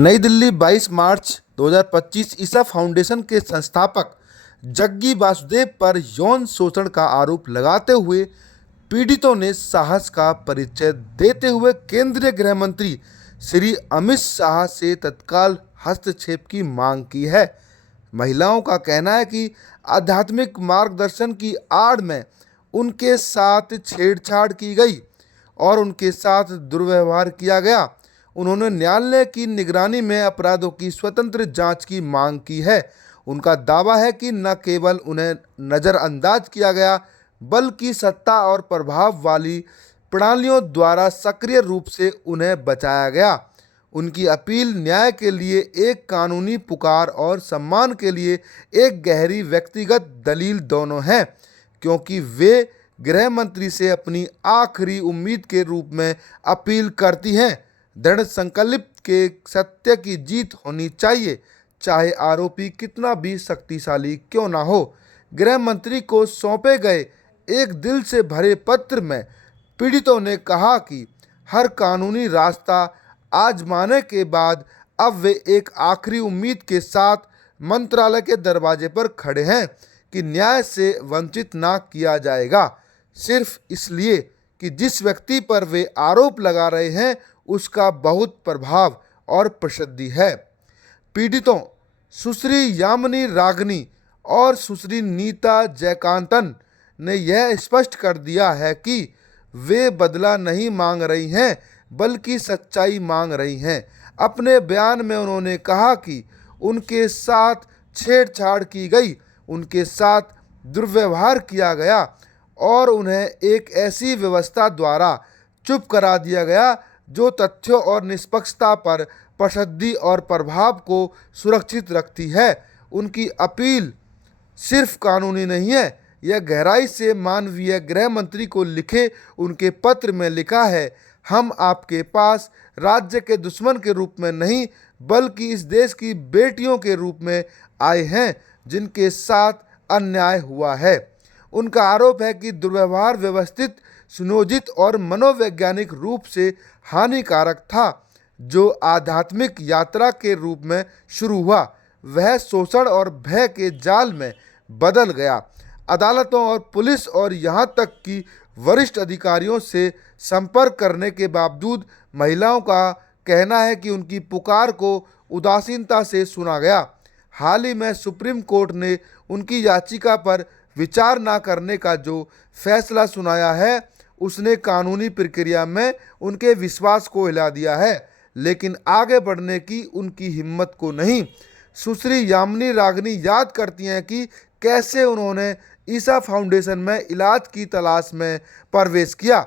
नई दिल्ली 22 मार्च 2025। ईसा फाउंडेशन के संस्थापक जग्गी वासुदेव पर यौन शोषण का आरोप लगाते हुए पीड़ितों ने साहस का परिचय देते हुए केंद्रीय गृह मंत्री श्री अमित शाह से तत्काल हस्तक्षेप की मांग की है। महिलाओं का कहना है कि आध्यात्मिक मार्गदर्शन की आड़ में उनके साथ छेड़छाड़ की गई और उनके साथ दुर्व्यवहार किया गया। उन्होंने न्यायालय की निगरानी में अपराधों की स्वतंत्र जांच की मांग की है। उनका दावा है कि न केवल उन्हें नज़रअंदाज किया गया बल्कि सत्ता और प्रभाव वाली प्रणालियों द्वारा सक्रिय रूप से उन्हें बचाया गया। उनकी अपील न्याय के लिए एक कानूनी पुकार और सम्मान के लिए एक गहरी व्यक्तिगत दलील दोनों है, क्योंकि वे गृह मंत्री से अपनी आखिरी उम्मीद के रूप में अपील करती हैं। दृढ़ संकल्प के सत्य की जीत होनी चाहिए, चाहे आरोपी कितना भी शक्तिशाली क्यों ना हो। गृह मंत्री को सौंपे गए एक दिल से भरे पत्र में पीड़ितों ने कहा कि हर कानूनी रास्ता आजमाने के बाद अब वे एक आखिरी उम्मीद के साथ मंत्रालय के दरवाजे पर खड़े हैं कि न्याय से वंचित ना किया जाएगा, सिर्फ इसलिए कि जिस व्यक्ति पर वे आरोप लगा रहे हैं उसका बहुत प्रभाव और प्रसिद्धि है। पीड़ितों सुश्री यामिनी रागनी और सुश्री नीता जयकांतन ने यह स्पष्ट कर दिया है कि वे बदला नहीं मांग रही हैं बल्कि सच्चाई मांग रही हैं। अपने बयान में उन्होंने कहा कि उनके साथ छेड़छाड़ की गई, उनके साथ दुर्व्यवहार किया गया और उन्हें एक ऐसी व्यवस्था द्वारा चुप करा दिया गया जो तथ्यों और निष्पक्षता पर प्रसिद्धि और प्रभाव को सुरक्षित रखती है। उनकी अपील सिर्फ कानूनी नहीं है, यह गहराई से मानवीय। गृह मंत्री को लिखे उनके पत्र में लिखा है, हम आपके पास राज्य के दुश्मन के रूप में नहीं बल्कि इस देश की बेटियों के रूप में आए हैं जिनके साथ अन्याय हुआ है। उनका आरोप है कि दुर्व्यवहार व्यवस्थित, सुनियोजित और मनोवैज्ञानिक रूप से हानिकारक था, जो आध्यात्मिक यात्रा के रूप में शुरू हुआ वह शोषण और भय के जाल में बदल गया। अदालतों और पुलिस और यहाँ तक कि वरिष्ठ अधिकारियों से संपर्क करने के बावजूद महिलाओं का कहना है कि उनकी पुकार को उदासीनता से सुना गया। हाल ही में सुप्रीम कोर्ट ने उनकी याचिका पर विचार न करने का जो फैसला सुनाया है उसने कानूनी प्रक्रिया में उनके विश्वास को हिला दिया है, लेकिन आगे बढ़ने की उनकी हिम्मत को नहीं। सुश्री यामिनी रागनी याद करती हैं कि कैसे उन्होंने ईसा फाउंडेशन में इलाज की तलाश में प्रवेश किया,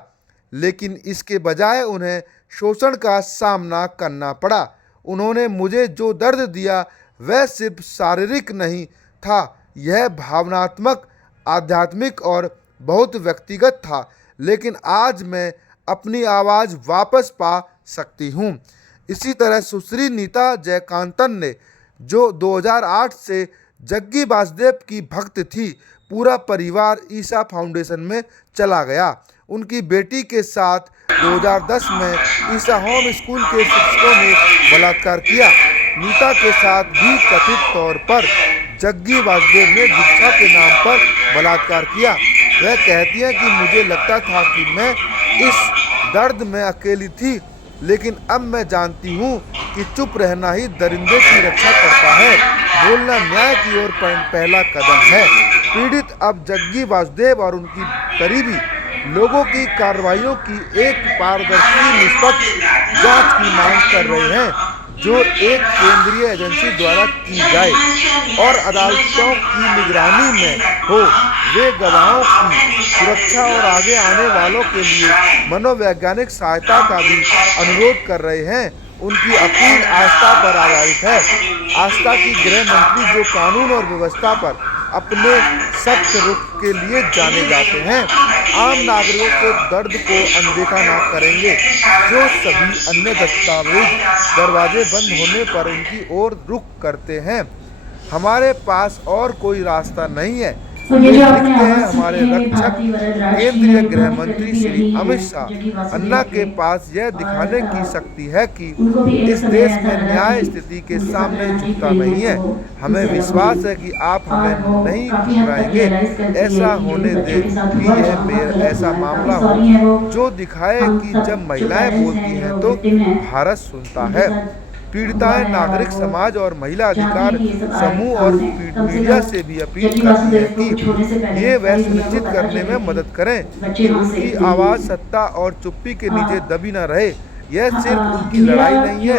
लेकिन इसके बजाय उन्हें शोषण का सामना करना पड़ा। उन्होंने मुझे जो दर्द दिया वह सिर्फ शारीरिक नहीं था, यह भावनात्मक, आध्यात्मिक और बहुत व्यक्तिगत था, लेकिन आज मैं अपनी आवाज़ वापस पा सकती हूँ। इसी तरह सुश्री नीता जयकांतन ने, जो 2008 से जग्गी वासुदेव की भक्त थी, पूरा परिवार ईसा फाउंडेशन में चला गया। उनकी बेटी के साथ 2010 में ईसा होम स्कूल के शिक्षकों ने बलात्कार किया। नीता के साथ भी कथित तौर पर जग्गी वासुदेव ने दीक्षा के नाम पर बलात्कार किया। वह कहती है कि मुझे लगता था कि मैं इस दर्द में अकेली थी, लेकिन अब मैं जानती हूँ कि चुप रहना ही दरिंदे की रक्षा करता है। बोलना न्याय की ओर पहला कदम है। पीड़ित अब जग्गी वासुदेव और उनकी करीबी लोगों की कार्रवाइयों की एक पारदर्शी, निष्पक्ष जांच की मांग कर रहे हैं, जो एक केंद्रीय एजेंसी द्वारा की जाए और अदालतों की निगरानी में हो। वे गवाहों की सुरक्षा और आगे आने वालों के लिए मनोवैज्ञानिक सहायता का भी अनुरोध कर रहे हैं। उनकी अपील आस्था पर आधारित है, आस्था की गृह मंत्री जो कानून और व्यवस्था पर अपने सख्त रुख के लिए जाने जाते हैं, आम नागरिकों के दर्द को अनदेखा ना करेंगे, जो सभी अन्य दस्तावेज दरवाजे बंद होने पर उनकी ओर रुख करते हैं। हमारे पास और कोई रास्ता नहीं है, और ये वे जो आपने लिखते हैं, आवाज हमारे सुनी है ये रक्षक भारतीय वरद राज की केंद्रीय है, ये गृह बहुत मंत्री प्रसिद्धि श्री रही अमित है जग्गी शाह अन्ना वासुदेव के के। पास यह और दिखाने की शक्ति है कि उनको भी एक इस समय देश ऐसा में लगा न्याय कि स्थिति के उनके साथ सामने रहना ठीक झुकता नहीं है, नहीं तो है। वो हमें उनसे अलग हो विश्वास गई। है कि आप हमें और वो नहीं काफ़ी हद तक ठुकराएंगे। रियलाइज़ करती ऐसा है कि जो होने उन दे बच्चों के साथ कि हुआ यह बहुत गलत ऐसा हुआ है। मामला काफ़ी हो सॉरी है वो, जो दिखाए हम कि सब जब जो महिलाएं पेरेंट्स बोलती हैं हैं जो तो विक्टिम हैं भारत सुनता उनके है। साथ हुआ पीड़िताएं है, और नागरिक वो समाज और महिला चाहती अधिकार हैं कि ये सब आए समूह और सामने। कम से मीडिया कम से भी अपील जग्गी करती हैं वासुदेव को कि कुछ होने से पहले ये वह सारी दुनिया को सुनिश्चित पता करने में चले कि मदद करें बच्चे कि वहाँ उनकी सेफ नहीं आवाज़ हैं। सत्ता और चुप्पी के नीचे अ, दबी न रहे। यह सिर्फ उनकी मेरा लड़ाई नहीं जो है,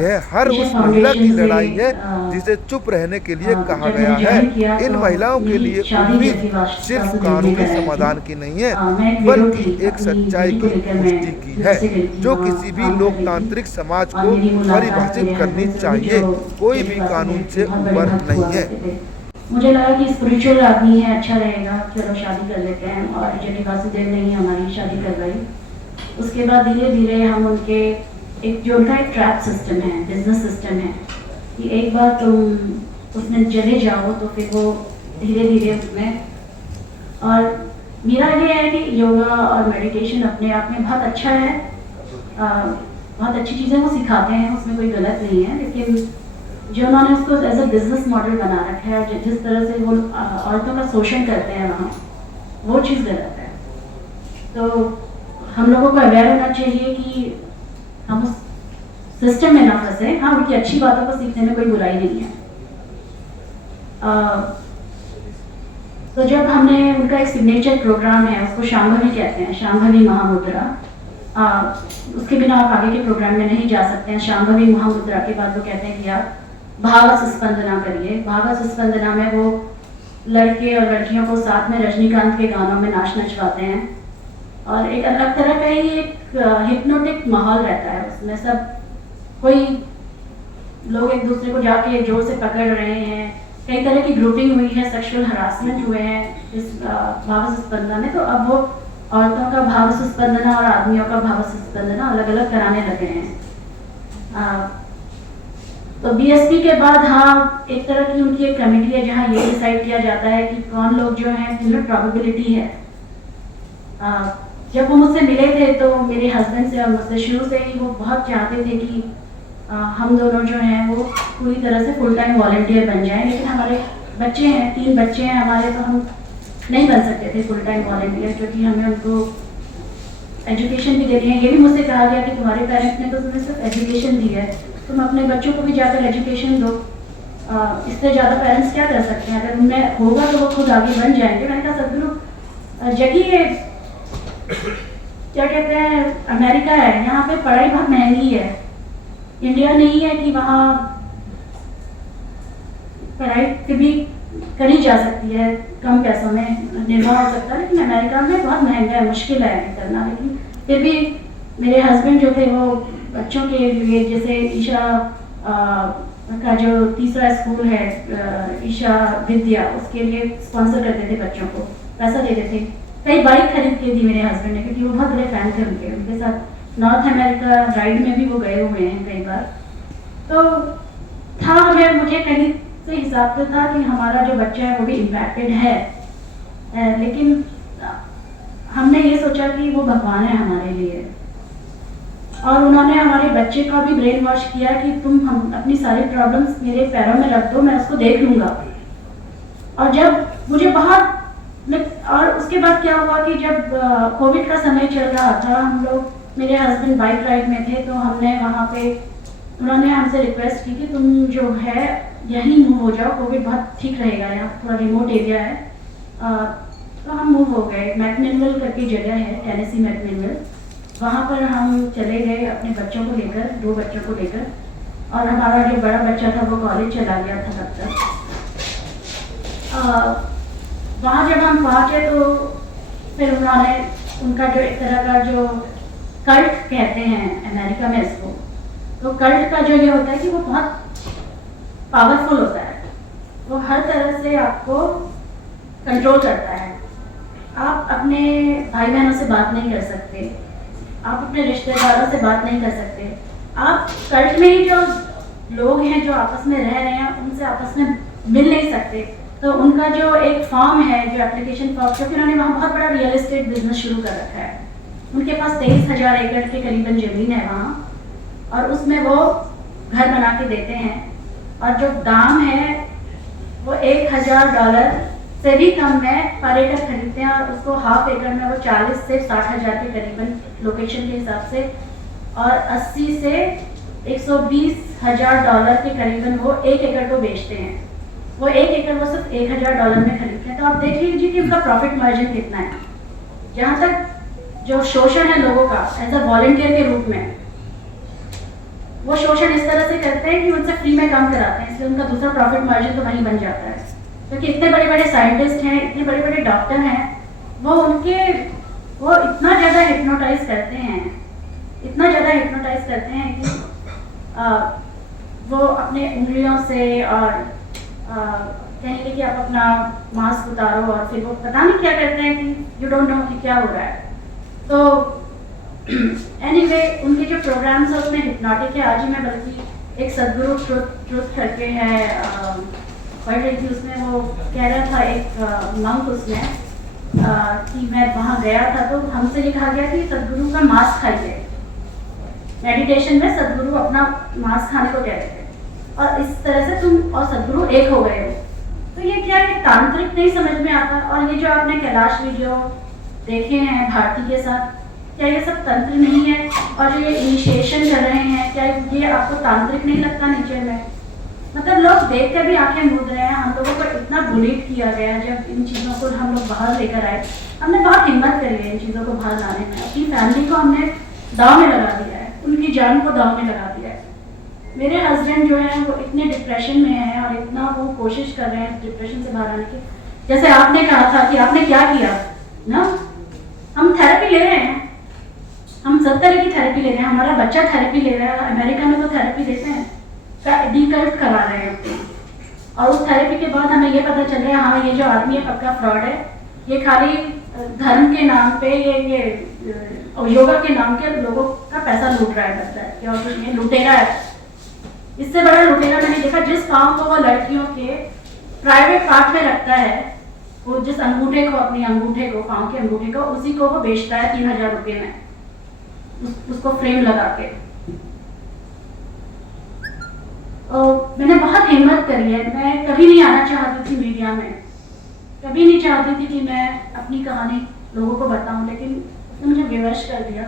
यह हर ईशा उस महिला की फाउंडेशन से लड़ाई है जिसे चुप रहने के लिए कहा जब गया मैंने है। ज्वाइन किया इन तो महिलाओं के मेरी लिए शादी उम्मीद जग्गी सिर्फ वासुदेव ने कानूनी कराई थी। समाधान की नहीं है, मैं एक विडो बल्कि थी, एक अपनी सच्चाई बेटी को की लेकर मैं पुष्टि की है यूएसए गई थी, जो वहाँ किसी भी काम कर रही थी। लोकतांत्रिक समाज और को मेरी मुलाकात परिभाषित मेरे करनी हस्बैंड से हुई चाहिए। जो कोई जग्गी भी कानून वासुदेव के से बहुत बड़े ऊपर भक्त हुआ नहीं है। करते थे। मुझे लगा कि स्पिरिचुअल आदमी है, अच्छा रहेगा, चलो शादी कर लेते हैं, और जग्गी वासुदेव ने ही हमारी शादी करवाई। उसके बाद धीरे धीरे हम उनके एक जो उनका एक ट्रैप सिस्टम है, बिजनेस सिस्टम है कि एक बार तुम उसमें चले जाओ तो फिर वो धीरे धीरे उसमें। और मेरा ये है कि योगा और मेडिटेशन अपने आप में बहुत अच्छा है, बहुत अच्छी चीज़ें वो सिखाते हैं, उसमें कोई गलत नहीं है, लेकिन जो उन्होंने उसको एज अ बिजनेस मॉडल बना रखा है, जिस तरह से वो औरतों का शोषण करते हैं वहाँ, वो चीज़ गलत है। तो हम लोगों को अवेयर होना चाहिए कि हम उस सिस्टम में ना फंसे। हाँ, उनकी अच्छी बातों को सीखने में कोई बुराई नहीं है। तो जब हमने उनका एक सिग्नेचर प्रोग्राम है, उसको शांभवी कहते हैं, शांभवी महामुद्रा। उसके बिना आप आगे के प्रोग्राम में नहीं जा सकते हैं। शांभवी महामुद्रा के बाद वो कहते हैं कि आप भावस स्पंदना करिए। भावस स्पंदना में वो लड़के और लड़कियों को साथ में रजनीकांत के गानों में नाच नचवाते हैं, और एक अलग तरह का ही एक हिप्नोटिक माहौल रहता है उसमें। सब कोई लोग एक दूसरे को जाके जोर से पकड़ रहे हैं, कई तरह की ग्रुपिंग हुई है, सेक्सुअल हरासमेंट हुए हैं इस भावस स्पंदना में। तो अब वो औरतों का भावस स्पंदना और आदमियों का भावस स्पंदना अलग अलग कराने लगे हैं। तो बीएसपी के बाद हाँ, एक तरह की उनकी एक कमेटी है जहाँ ये डिसाइड किया जाता है कि कौन लोग जो हैं जिनमें प्रोबेबिलिटी है। जब वो मुझसे मिले थे तो मेरे हस्बैंड से और मुझसे शुरू से ही वो बहुत चाहते थे कि हम दोनों जो हैं वो पूरी तरह से फुल टाइम वॉलंटियर बन जाएं, लेकिन हमारे बच्चे हैं, 3 बच्चे हैं हमारे, तो हम नहीं बन सकते थे फुल टाइम वॉलंटियर, क्योंकि हमें उनको एजुकेशन भी देनी है। ये भी मुझसे कहा गया कि तुम्हारे पेरेंट्स ने तो तुम्हें सिर्फ एजुकेशन दी है, तुम अपने बच्चों को भी जाकर एजुकेशन दो। इससे ज़्यादा पेरेंट्स क्या कर सकते हैं? अगर उनमें होगा तो वो खुद आगे बन जाएंगे। मैंने कहा सदगुरु जगी ये क्या कहते हैं, अमेरिका है, यहाँ पे पढ़ाई बहुत महंगी है, इंडिया नहीं है कि वहाँ पढ़ाई फिर भी करी जा सकती है, कम पैसों में निर्वाह हो सकता है, लेकिन अमेरिका में बहुत महंगा है, मुश्किल है करना। लेकिन फिर भी मेरे हस्बैंड जो थे वो बच्चों के लिए, जैसे ईशा का जो तीसरा स्कूल है ईशा विद्या, उसके लिए स्पॉन्सर करते थे, बच्चों को पैसा देते थे। कई बाइक खरीद के दी मेरे हस्बैंड ने, क्योंकि वो बहुत बड़े फैन थे उनके साथ नॉर्थ अमेरिका राइड में भी वो गए हुए हैं कई बार। तो था हमें, मुझे कहीं से हिसाब से था कि हमारा जो बच्चा है वो भी इम्पैक्टेड है, लेकिन हमने ये सोचा कि वो भगवान है हमारे लिए, और उन्होंने हमारे बच्चे का भी ब्रेन वॉश किया कि तुम हम अपनी सारी प्रॉब्लम्स मेरे पैरों में रख दो, मैं उसको देख लूँगा। और जब मुझे बहुत, और उसके बाद क्या हुआ कि जब कोविड का समय चल रहा था, हम लोग, मेरे हस्बैंड बाइक राइड में थे, तो हमने वहाँ पे, उन्होंने हमसे रिक्वेस्ट की कि तुम जो है यहीं मूव हो जाओ, कोविड बहुत ठीक रहेगा, यहाँ थोड़ा रिमोट एरिया है। तो हम मूव हो गए। मैकमिलविल करके जगह है, टेनेसी मैकमिलविल, वहाँ पर हम चले गए अपने बच्चों को लेकर, 2 बच्चों को लेकर, और हमारा जो बड़ा बच्चा था वो कॉलेज चला गया था तब तक। वहाँ जब हम पहुँचे तो फिर उन्होंने, उनका जो एक तरह का जो कल्ट कहते हैं अमेरिका में इसको, तो कल्ट का जो ये होता है कि वो बहुत पावरफुल होता है, वो हर तरह से आपको कंट्रोल करता है। आप अपने भाई बहनों से बात नहीं कर सकते, आप अपने रिश्तेदारों से बात नहीं कर सकते, आप कल्ट में ही जो लोग हैं जो आपस में रह रहे हैं उनसे आपस में मिल नहीं सकते। तो उनका जो एक फॉर्म है, जो एप्लीकेशन फॉर्म, क्योंकि उन्होंने वहाँ बहुत बड़ा रियल एस्टेट बिजनेस शुरू कर रखा है। उनके पास 23,000 एकड़ के करीबन ज़मीन है वहाँ, और उसमें वो घर बना के देते हैं, और जो दाम है वो $1,000 से भी कम में पर एकड़ खरीदते हैं, और उसको हाफ एकड़ में वो 40 से 60,000 के करीबन लोकेशन के हिसाब से, और 80 से $120,000 के करीबन वो 1 एकड़ को बेचते हैं। वो 1 एकड़ वो सिर्फ $1,000 में खरीदते हैं। तो आप देख लीजिए कि उनका प्रॉफिट मार्जिन कितना है। जहाँ तक जो शोषण है लोगों का एज अ वॉलंटियर के रूप में, वो शोषण इस तरह से करते हैं कि उनसे फ्री में काम कराते हैं, इसलिए उनका दूसरा प्रॉफिट मार्जिन तो वहीं बन जाता है। क्योंकि इतने बड़े बड़े साइंटिस्ट हैं, इतने बड़े बड़े डॉक्टर हैं, वो इतना ज़्यादा हिप्नोटाइज करते हैं, इतना ज़्यादा हिप्नोटाइज करते हैं कि वो अपने उंगलियों से और कहेंगे कि आप अपना मास्क उतारो, और फिर वो पता नहीं क्या करते हैं कि यू डोंट नो कि क्या हो रहा है। तो एनीवे उनके जो प्रोग्राम्स है उसमें हिप्नोटिक है। आज ही मैं बल्कि एक सदगुरु ट्रुथ करके है पढ़ रही थी, उसमें वो कह रहा था, एक मंक उसमें कि मैं वहाँ गया था तो हमसे ये कहा गया कि सदगुरु का मांस खाइए। मेडिटेशन में सदगुरु अपना मांस खाने को कहते थे, और इस तरह से तुम और सदगुरु एक हो गए हो। तो ये क्या है, तांत्रिक नहीं समझ में आता। और ये जो आपने कैलाश वीडियो देखे हैं भारती के साथ, क्या ये सब तंत्र नहीं है? और जो ये इनिशिएशन कर रहे हैं, क्या ये आपको तांत्रिक नहीं लगता नीचे में? मतलब लोग देख कर भी आंखें मूंद रहे हैं। हम लोगों को इतना बुलेट किया गया है। जब इन चीज़ों को हम लोग बाहर लेकर आए, हमने बहुत हिम्मत करी है इन चीज़ों को बाहर लाने में। अपनी फैमिली को हमने दांव में लगा दिया है, उनकी जान को दांव में लगा दिया है। मेरे हस्बैंड जो है वो इतने डिप्रेशन में हैं, और इतना वो कोशिश कर रहे हैं डिप्रेशन से बाहर आने की। जैसे आपने कहा था कि आपने क्या किया ना, हम थेरेपी ले रहे हैं, हम सब तरह की थेरेपी ले रहे हैं। हमारा बच्चा थेरेपी ले रहा है, अमेरिका में तो थेरेपी देते हैं, डीकल्ट करा रहे हैं। और उस थेरेपी के बाद हमें ये पता चल रहा है, हाँ ये जो आदमी है पक्का फ्रॉड है, ये खाली धर्म के नाम पे ये योगा के नाम के लोगों का पैसा लूट रहा है, लगता है कि और कुछ नहीं, लुटेरा है। इससे बड़ा लुटेरा मैंने देखा। जिस पाँव को वो लड़कियों के प्राइवेट पार्ट में रखता है, वो जिस अंगूठे को, अपनी अंगूठे को, पाँव के अंगूठे को, उसी को वो बेचता है 3,000 रुपये में, उसको फ्रेम लगा के। और मैंने बहुत हिम्मत करी है। मैं कभी नहीं आना चाहती थी मीडिया में, कभी नहीं चाहती थी कि मैं अपनी कहानी लोगों को बताऊं, लेकिन उसने मुझे विवश कर दिया।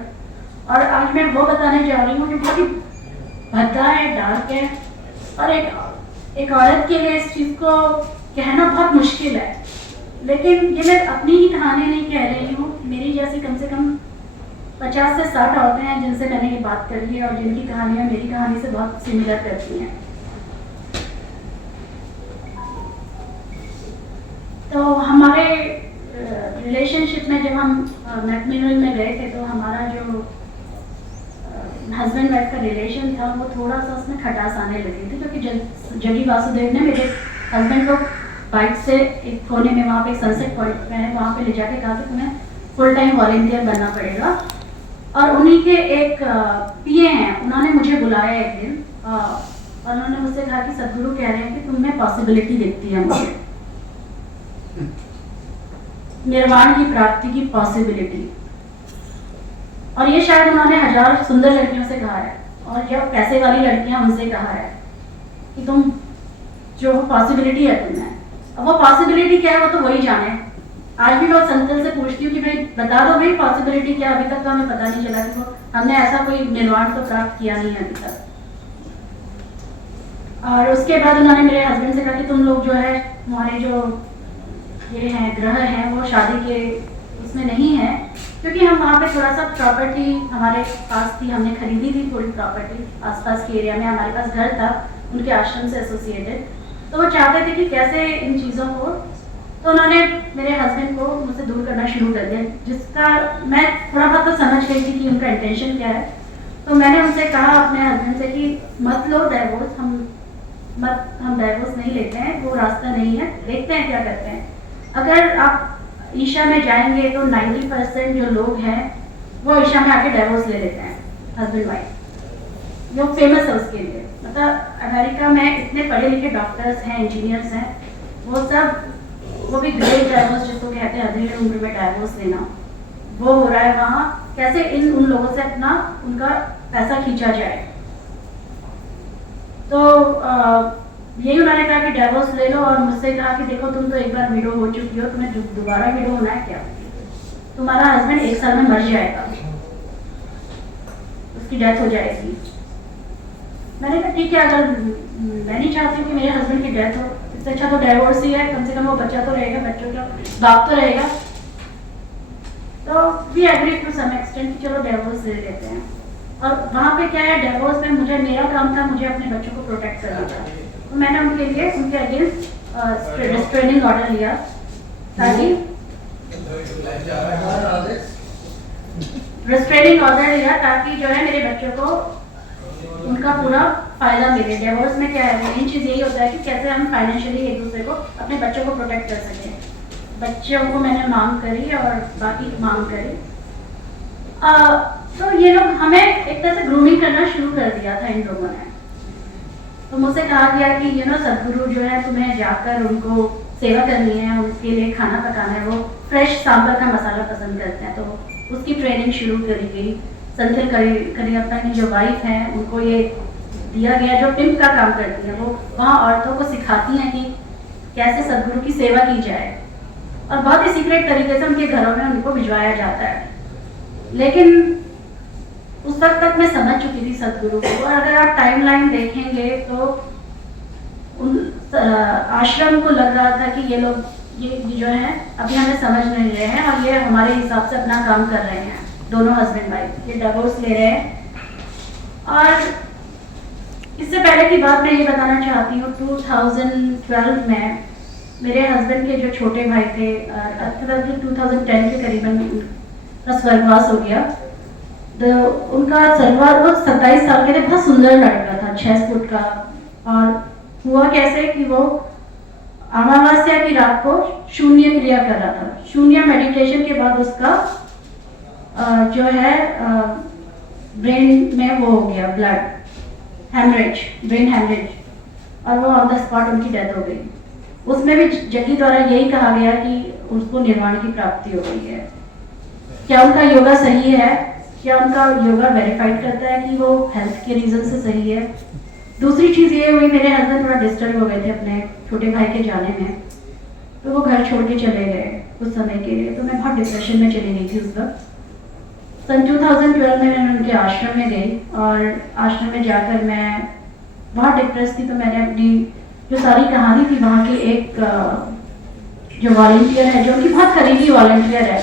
और आज मैं वो बताने जा रही हूँ कि बहुत ही भद्दा है, डार्क है, और एक औरत के लिए इस चीज़ को कहना बहुत मुश्किल है। लेकिन ये मैं अपनी ही कहानी नहीं कह रही हूँ, मेरी जैसी कम से कम 50 से 60 औरतें हैं जिनसे मैंने ये बात करी है, और जिनकी कहानियाँ मेरी कहानी से बहुत सिमिलर करती हैं। तो हमारे रिलेशनशिप में जब हम मैकमिलर में गए थे, तो हमारा जो हस्बैंड वाइफ का रिलेशन था वो थोड़ा सा उसमें खटास आने लगी थी, क्योंकि जगी वासुदेव ने मेरे हस्बैंड को बाइक से एक कोने में, वहाँ पे सनसेट पॉइंट में है, वहाँ पे ले जाके कहा कि तुम्हें फुल टाइम वॉलेंटियर बनना पड़ेगा। और उन्हीं के एक पीए हैं, उन्होंने मुझे बुलाया एक दिन, और उन्होंने मुझसे कहा कि सदगुरु कह रहे हैं कि तुम में पॉसिबिलिटी दिखती है मुझे, निर्वाण की प्राप्ति की पॉसिबिलिटी। और ये शायद उन्होंने 1000 सुंदर लड़कियों से कहा है, और या पैसे वाली लड़कियां उनसे कहा है कि तुम जो पॉसिबिलिटी है तुम्हें। अब वो पॉसिबिलिटी क्या है वो तो वही जाने। आज भी मैं संतल से पूछती हूँ कि भाई बता दो भाई पॉसिबिलिटी क्या, अभी तक तो हमें पता नहीं चला, कि वो हमने ऐसा कोई निर्वाण तो प्राप्त किया नहीं है अभी तक। और उसके बाद उन्होंने मेरे हस्बैंड से कहा कि तुम लोग जो है, हमारे जो ये हैं ग्रह हैं, वो शादी के उसमें नहीं है, क्योंकि हम वहाँ पे थोड़ा सा प्रॉपर्टी हमारे पास थी, हमने खरीदी थी थोड़ी प्रॉपर्टी आसपास के एरिया में, हमारे पास घर था उनके आश्रम से एसोसिएटेड। तो वो चाहते थे कि कैसे इन चीज़ों को, तो उन्होंने मेरे हस्बैंड को मुझसे दूर करना शुरू कर दिया, जिसका मैं थोड़ा बहुत तो समझ गई थी कि उनका इंटेंशन क्या है। तो मैंने उनसे कहा अपने हस्बैंड से कि मत लो डाइवोर्स, हम डाइवोर्स नहीं लेते हैं, वो रास्ता नहीं है, देखते हैं क्या करते हैं। अगर आप ईशा में जाएंगे तो 90% जो लोग हैं वो ईशा में आके डाइवोर्स ले लेते हैं, हस्बैंड वाइफ, जो फेमस है उसके लिए। मतलब अमेरिका में इतने पढ़े लिखे डॉक्टर्स हैं, इंजीनियर्स हैं, वो सब, वो भी ग्रेट डाइवोर्स जिसको कहते हैं अधेड़ उम्र में डाइवोर्स लेना, वो हो रहा है वहाँ। कैसे उन लोगों से अपना उनका पैसा खींचा जाए। तो यही उन्होंने कहा कि डाइवोर्स ले लो, और मुझसे कहा कि देखो तुम तो एक बार विडो हो चुकी हो, तुम्हें दोबारा विडो होना है क्या? तुम्हारा हस्बैंड 1 साल में मर जाएगा, उसकी डेथ हो जाएगी। मैंने कहा ठीक है, अगर मैं नहीं चाहती हूँ कि मेरे हस्बैंड की डेथ हो, इससे अच्छा तो डाइवोर्स ही है, कम से कम वो बच्चा तो रहेगा, बच्चों का बाप तो रहेगा। तो we agree to some extent कि चलो डाइवोर्स ले लेते हैं। और वहाँ पे क्या है, डाइवोर्स में मुझे, मेरा काम था मुझे अपने बच्चों को प्रोटेक्ट करना था, तो मैंने उनके लिए उनके अगेंस्ट रिस्ट्रेनिंग ऑर्डर लिया, ताकि रिस्ट्रेनिंग ऑर्डर लिया ताकि जो है मेरे बच्चों को उनका पूरा फायदा मिले। डिवोर्स में क्या है, मेन चीज़ यही होता है कि कैसे हम फाइनेंशियली एक दूसरे को, अपने बच्चों को प्रोटेक्ट कर सकें। बच्चों को मैंने मांग करी और बाकी मांग करी। तो ये लोग हमें एक तरह से ग्रूमिंग करना शुरू कर दिया था इन लोगों ने। तो मुझसे कहा गया कि सदगुरु जो है तुम्हें जाकर उनको सेवा करनी है, उनके लिए खाना पकाना है, वो फ्रेश सांभर का मसाला पसंद करते हैं, तो उसकी ट्रेनिंग शुरू करी गई। संथिल करियप्पा की जो वाइफ है उनको ये दिया गया, जो पिंप का काम करती है, वो वहाँ औरतों को सिखाती हैं कि कैसे सदगुरु की सेवा की जाए, और बहुत ही सीक्रेट तरीके से उनके घरों में उनको भिजवाया जाता है। लेकिन उस वक्त तक मैं समझ चुकी थी सदगुरु को, और अगर आप टाइमलाइन देखेंगे तो उन आश्रम को लग रहा था कि ये लोग ये जो है अभी हमें समझ नहीं रहे हैं, और ये हमारे हिसाब से अपना काम कर रहे हैं। दोनों हस्बैंड वाइफ ये डिवोर्स ले रहे हैं। और इससे पहले की बात मैं ये बताना चाहती हूँ, 2012 में मेरे हस्बैंड के जो छोटे भाई थे, 2010 के करीबन उनका स्वर्गवास हो गया। तो उनका स्वर्गवास, वो 27 साल के थे, बहुत सुंदर लड़का था, 6 फुट का। और हुआ कैसे कि वो अमावस्या की रात को शून्य क्रिया कर रहा था। शून्य मेडिटेशन के बाद उसका जो है ब्रेन में वो हो गया, ब्लड हेमरेज, ब्रेन हेमरेज, और वो ऑन द स्पॉट उनकी डेथ हो गई। उसमें भी जगी द्वारा यही कहा गया कि उसको निर्वाण की प्राप्ति हो गई है। क्या उनका योगा सही है? क्या उनका योगा वेरीफाइड करता है कि वो हेल्थ के रीजन से सही है? दूसरी चीज़ ये हुई, मेरे हस्बैंड थोड़ा डिस्टर्ब हो गए थे अपने छोटे भाई के जाने में, तो वो घर छोड़ के चले गए कुछ समय के लिए। तो मैं बहुत डिप्रेशन में चली गई थी उस वक्त। सन 2012 में मैं उनके आश्रम में गई, और आश्रम में जाकर मैं बहुत डिप्रेस थी। तो मैंने अपनी जो सारी कहानी थी वहाँ के एक जो वॉलंटियर है, जो उनकी बहुत करीबी वॉलंटियर है,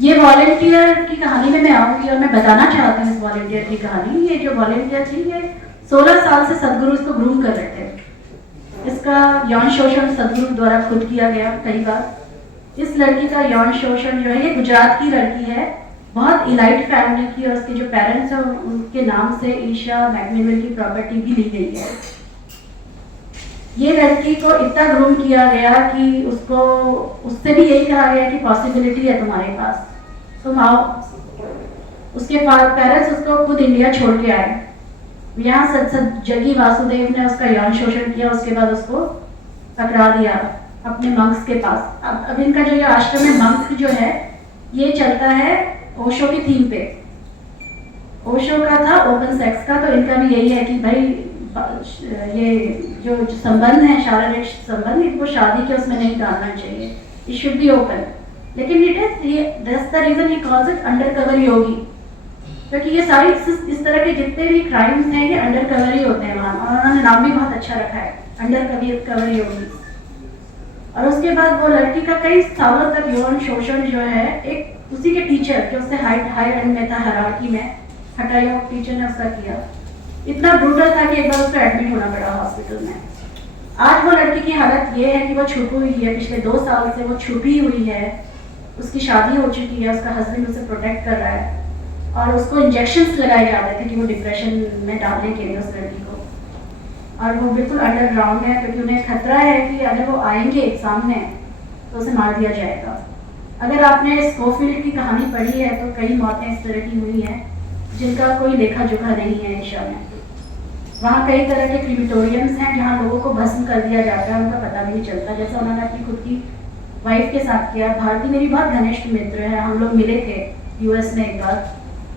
ये वॉलंटियर की कहानी में मैं आऊँगी और मैं बताना चाहती हूँ इस वॉलंटियर की कहानी। ये जो वॉलंटियर थी, ये 16 साल से सदगुरु इसको ग्रूम कर रहे थे। इसका यौन शोषण सदगुरु द्वारा खुद किया गया कई बार। इस लड़की का यौन शोषण जो है, ये गुजरात की लड़की है, बहुत इलाइट फैमिली की, और उसके जो पेरेंट्स हैं उनके नाम से ईशा मैकनिवेल की प्रॉपर्टी भी ली गई है। ये लड़की को इतना ग्रूम किया गया कि उससे भी यही कहा गया कि पॉसिबिलिटी है तुम्हारे पास, तुम आओ। उसके पेरेंट्स उसको खुद इंडिया छोड़ के आए। यहाँ जग्गी वासुदेव ने उसका यौन शोषण किया, उसके बाद उसको पकड़ा दिया अपने मंक्स के पास। अब इनका जो ये आश्रम है, मंक्स जो है, ये चलता है ओशो की थीम पे। ओशो का था ओपन सेक्स का, तो इनका भी यही है कि भाई ये जो संबंध है, शारीरिक संबंध, इनको शादी के उसमें नहीं डालना चाहिए, इट शुड बी ओपन। लेकिन that's the reason he calls it undercover Yogi, क्योंकि ये सारी इस तरह के जितने भी क्राइम्स हैं ये अंडरकवर ही होते हैं वहाँ, और उन्होंने नाम भी बहुत अच्छा रखा है, अंडरकवर योगी। और उसके बाद वो लड़की का कई सालों तक यौन शोषण जो है, एक उसी के टीचर जो उससे हाई एंड में था, हायरार्की में, हटाया टीचर ने उसका किया। इतना ब्रूटल था कि एक बार उसको एडमिट होना पड़ा हॉस्पिटल में। आज वो लड़की की हालत ये है कि वो छुपी हुई है, पिछले 2 साल से वो छुपी हुई है। उसकी शादी हो चुकी है, उसका हस्बैंड उसे प्रोटेक्ट कर रहा है, और उसको इंजेक्शंस लगाए जाते थे कि वो डिप्रेशन में डालने के लिए उस लड़की को। और वो बिल्कुल अंडरग्राउंड है, क्योंकि उन्हें खतरा है कि अगर वो आएंगे एग्जाम में तो उसे मार दिया जाएगा। अगर आपने स्कोफील्ड की कहानी पढ़ी है तो कई मौतें इस तरह की हुई हैं जिनका कोई लेखा जोखा नहीं है ईशा में। वहाँ कई तरह के क्रीमेटोरियम्स हैं जहाँ लोगों को भस्म कर दिया जाता है, उनका पता भी नहीं चलता, जैसा उन्होंने अपनी खुद की वाइफ के साथ किया। भारती मेरी बहुत घनिष्ठ मित्र है, हम लोग मिले थे यूएस में एक बार,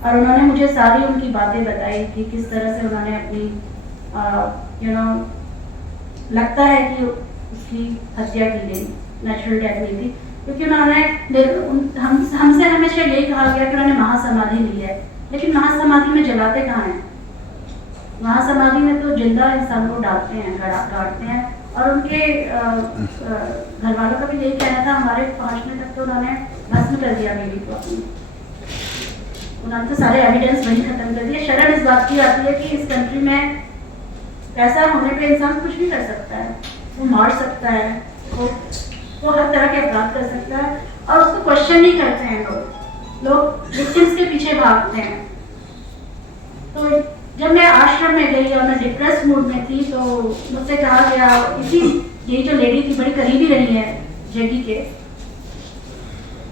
और उन्होंने मुझे सारी उनकी बातें बताई कि किस तरह से उन्होंने अपनी लगता है कि उसकी हत्या की गई, नेचुरल डेथ नहीं थी, क्योंकि उन्होंने हमसे हमेशा यही कहा गया कि उन्होंने महासमाधि ली है, लेकिन महासमाधि में जलाते कहाँ हैं? महासमाधि में तो जिंदा इंसान को डालते हैं, गाड़ते हैं। और उनके घर वालों का भी यही कहना था, हमारे पहुंचने तक तो उन्होंने भस्म कर दिया बेबी को अपनी, उन्होंने तो सारे एविडेंस वहीं खत्म कर दिए। शर्म इस बात की आती है कि इस कंट्री में पैसा होने पे इंसान कुछ भी कर सकता है, वो मार सकता है, वो हर तरह के अपराध कर सकता है, और उसको क्वेश्चन नहीं करते हैं लोग विक्टिम्स के पीछे भागते हैं। तो जब मैं आश्रम में गई और मैं डिप्रेस मूड में थी, तो मुझसे कहा गया, यही जो लेडी थी बड़ी करीबी रही है जगी के,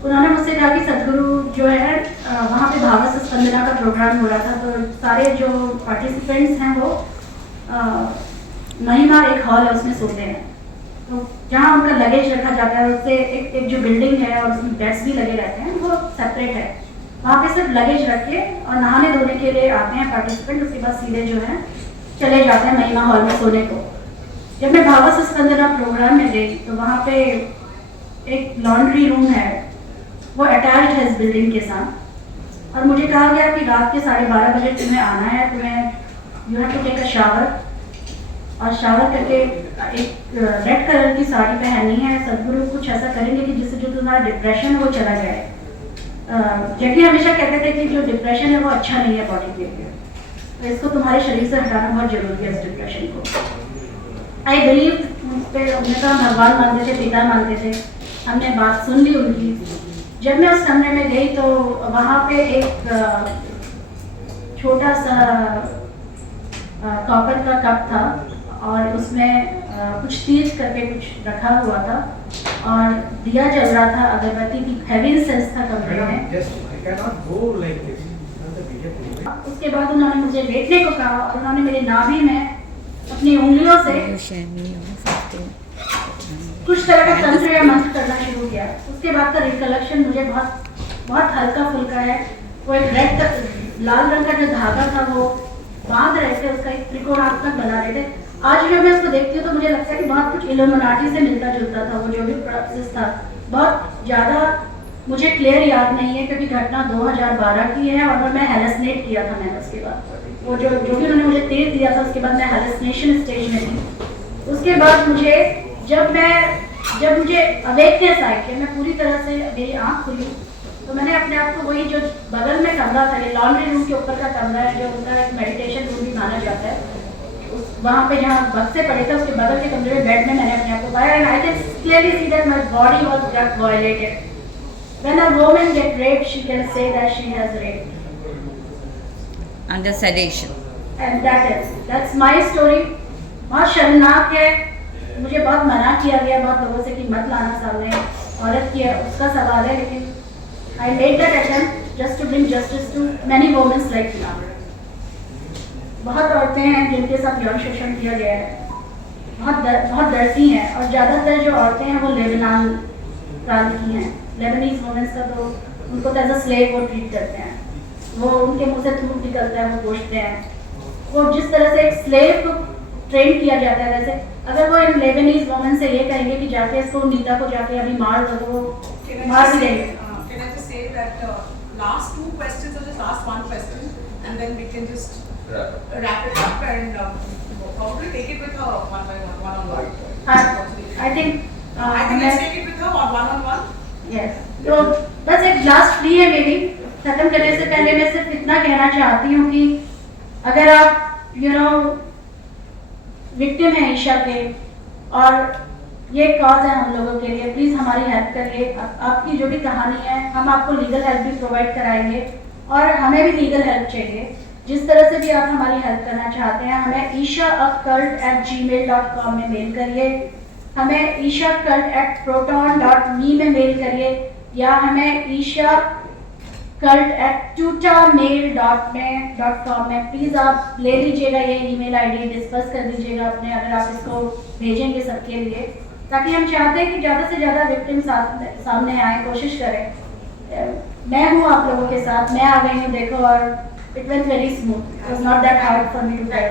उन्होंने मुझसे कहा कि सदगुरु जो है वहाँ पे भागवत स्पंदना का प्रोग्राम हो रहा था, तो सारे जो पार्टिसिपेंट्स हैं वो महिमा एक हॉल है उसमें सोते हैं, तो जहाँ उनका लगेज रखा जाता है उससे एक जो बिल्डिंग है और उसमें बेड्स भी लगे रहते हैं, वो सेपरेट है, वहाँ पे सिर्फ लगेज रख के और नहाने धोने के लिए आते हैं पार्टिसिपेंट, उसके बाद सीधे जो है चले जाते हैं महिमा हॉल में सोने को। जब मैं भागवत स्पंदना प्रोग्राम में गई तो वहाँ पे एक लॉन्ड्री रूम है, वो अटैच्ड है इस बिल्डिंग के साथ, और मुझे कहा गया कि रात के 12:30 बजे तुम्हें आना है, तुम्हें you have to take a shower, और शावर करके एक रेड कलर की साड़ी पहननी है। सदगुरु कुछ ऐसा करेंगे कि जिससे जो तुम्हारा डिप्रेशन है वो चला जाए। जबकि हमेशा कहते थे कि जो डिप्रेशन है वो अच्छा नहीं है बॉडी के लिए, तो इसको तुम्हारे शरीर से हटाना बहुत जरूरी है इस डिप्रेशन को। आई बिलीव उन्हें तो हम भगवान मानते थे, पिता मानते थे, हमने बात सुन ली उनकी। जब मैं उस कमरे में गई तो वहाँ पे एक छोटा सा कॉपर का कप था और उसमें कुछ तीज करके कुछ रखा हुआ था और दिया जल रहा था, अगरबत्ती की हेवी सेंस था कमरे में। उसके बाद उन्होंने मुझे लेटने को कहा और उन्होंने मेरे नाभि में अपनी उंगलियों से कुछ तरह का तंत्र या मंत्र करना शुरू किया। उसके बाद का रिकलेक्शन मुझे बहुत हल्का फुल्का है। वो एक रेड लाल रंग का जो धागा था वो बांध रहे थे, उसका एक त्रिकोणात्मक बना रहे थे। आज जब मैं उसको देखती हूँ तो मुझे लगता है कि बहुत कुछ इल्यूमिनाटी से मिलता जुलता था वो जो भी प्रोसेस था। बहुत ज़्यादा मुझे क्लियर याद नहीं है क्योंकि घटना 2012 की है और मैं हेलुसिनेट किया था। मैंने उसके बाद वो जो भी उन्होंने मुझे तेल दिया था उसके बाद मैं हेलुसिनेशन स्टेज में थी। उसके बाद मुझे जब मुझे अवेकनेस आई कि मैं पूरी तरह से मेरी आँख खुली तो मैंने अपने आप को वही जो बगल में कमरा था, लॉन्ड्री रूम के ऊपर का कमरा है जो उनका एक मेडिटेशन रूम भी माना जाता है, वहाँ पे जहाँ बक्से पड़े थे उसके बगल के कमरे में बेड में मैंने अपने आप को पाया। And I can clearly see that my body was got violated. When a woman gets raped, she can say that she has raped. Under sedation. And that's my story. बहुत शर्मनाक है। मुझे बहुत मना किया गया बहुत लोगों से कि मत लाना सामने, औरत की है उसका सवाल है, लेकिन I made that attempt just to bring justice to many women like me. बहुत औरतें हैं जिनके साथ यौन शोषण किया गया है, बहुत डरती हैं, और ज़्यादातर जो औरतें हैं वो लेबनान प्रांत की हैं। लेबनीज वुमेन्स का तो उनको तो एज अ स्लेव वो ट्रीट करते हैं, वो उनके मुंह से थूक निकलता है, वो पूछते हैं। वो जिस तरह से एक स्लेव को ट्रेन किया जाता है वैसे अगर वो इन लेबनीज वुमेन से ये कहेंगे कि जाके इसको नीता को जाके अभी मार दो तो वो मार भी देंगे। Can I just say that last two questions or just last one question and then we can just wrap it up and probably take it with her one on one. I think let's take it with her one on one. Yes. तो बस एक last plea है मेरी, खत्म करने से पहले मैं सिर्फ इतना कहना चाहती हूँ कि अगर आप विक्टिम हैं ईशा के और ये कॉज है हम लोगों के लिए, प्लीज़ हमारी हेल्प करिए। आपकी जो भी कहानी है हम आपको लीगल हेल्प भी प्रोवाइड कराएंगे और हमें भी लीगल हेल्प चाहिए। जिस तरह से भी आप हमारी हेल्प करना चाहते हैं हमें ishaaccult@gmail.com में मेल करिए, हमें ishaaccult@proton.me में मेल करिए, या हमें cult@tutamail.com में प्लीज़ आप ले लीजिएगा ये ईमेल आईडी, डिस्कस कर लीजिएगा अपने, अगर आप इसको भेजेंगे सबके लिए, ताकि हम चाहते हैं कि ज़्यादा से ज़्यादा विक्टिम सामने आए, कोशिश करें। मैं हूँ आप लोगों के साथ, मैं आ गई हूँ देखो, और it went very smooth, it was not that hard for me to tell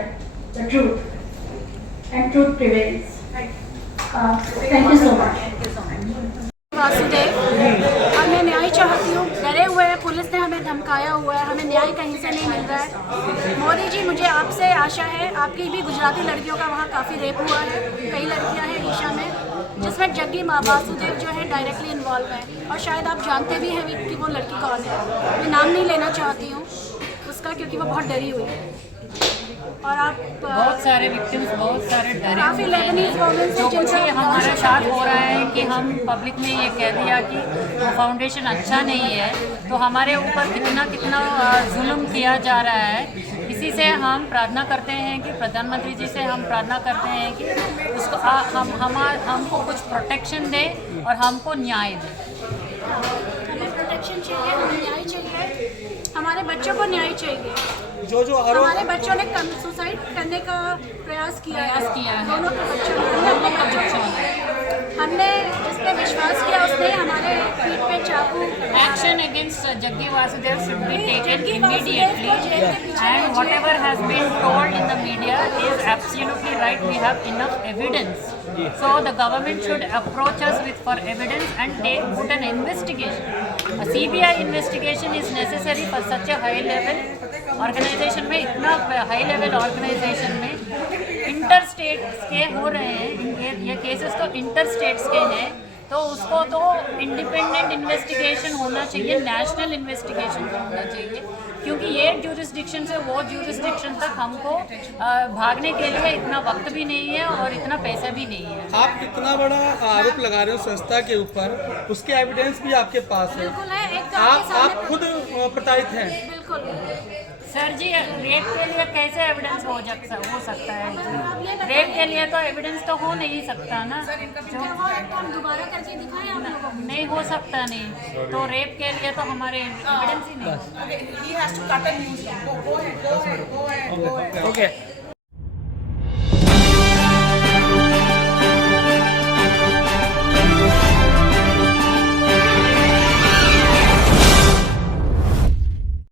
the truth and truth prevails. Thank you so much. Vasudev, मैं न्याय चाहती हूँ, डरे हुए हैं, पुलिस ने हमें धमकाया हुआ है, हमें न्याय कहीं से नहीं मिल रहा है। मोदी जी, मुझे आपसे आशा है, आपकी भी गुजराती लड़कियों का वहाँ काफ़ी रेप हुआ है, कई लड़कियाँ हैं ईशा में, जिसमें जग्गी वासुदेव जो है डायरेक्टली इन्वॉल्व है, और शायद आप जानते भी हैं कि वो लड़की कौन है। मैं नाम नहीं लेना चाहती हूँ उसका, क्योंकि वो बहुत डरी हुई है, और आप बहुत सारे विक्टिम्स, बहुत सारे डरे काफ़ी लेबनीज वुमेन्स जो कुछ हमारे साथ हो रहा है कि हम पब्लिक में ये कह दिया कि वो फाउंडेशन अच्छा नहीं है, तो हमारे ऊपर कितना कितना जुल्म किया जा रहा है। इसी से हम प्रार्थना करते हैं कि प्रधानमंत्री जी से हम प्रार्थना करते हैं कि उसको हमको कुछ प्रोटेक्शन दे और हमको न्याय दे। हमें प्रोटेक्शन चाहिए, हमें न्याय चाहिए, हमारे बच्चों को न्याय चाहिए। जो आरोप हमारे बच्चों ने सुसाइड करने का प्रयास किया है, दोनों के बच्चों ने, हमने जिस पे विश्वास किया उसने हमारे पीठ पे चाकू। Action against Jaggi Vasudev should be taken immediately, and whatever has been told in the media is absolutely right. We have enough evidence, so the government should approach us for evidence and put an investigation. A CBI investigation is necessary for such a high level organization में, इतना high level organisation में inter states के हो रहे हैं ये cases, तो inter states के हैं, तो उसको तो इंडिपेंडेंट इन्वेस्टिगेशन होना चाहिए, नेशनल इन्वेस्टिगेशन होना चाहिए, क्योंकि ये ज्यूरिसडिक्शन से वो ज्यूरिसडिक्शन तक हमको भागने के लिए इतना वक्त भी नहीं है और इतना पैसा भी नहीं है। आप इतना बड़ा आरोप लगा रहे हो संस्था के ऊपर, उसके एविडेंस भी आपके पास है, बिल्कुल है, एक आप खुद प्रताड़ित हैं। बिल्कुल सर जी, रेप के लिए कैसे एविडेंस हो सकता है? रेप के लिए तो एविडेंस तो हो नहीं सकता ना, हम दोबारा करके दिखाएं आप लोगों को। नहीं हो सकता नहीं, तो रेप के लिए तो हमारे एविडेंस ही नहीं। Okay, he has to cut a news. Go ahead. Okay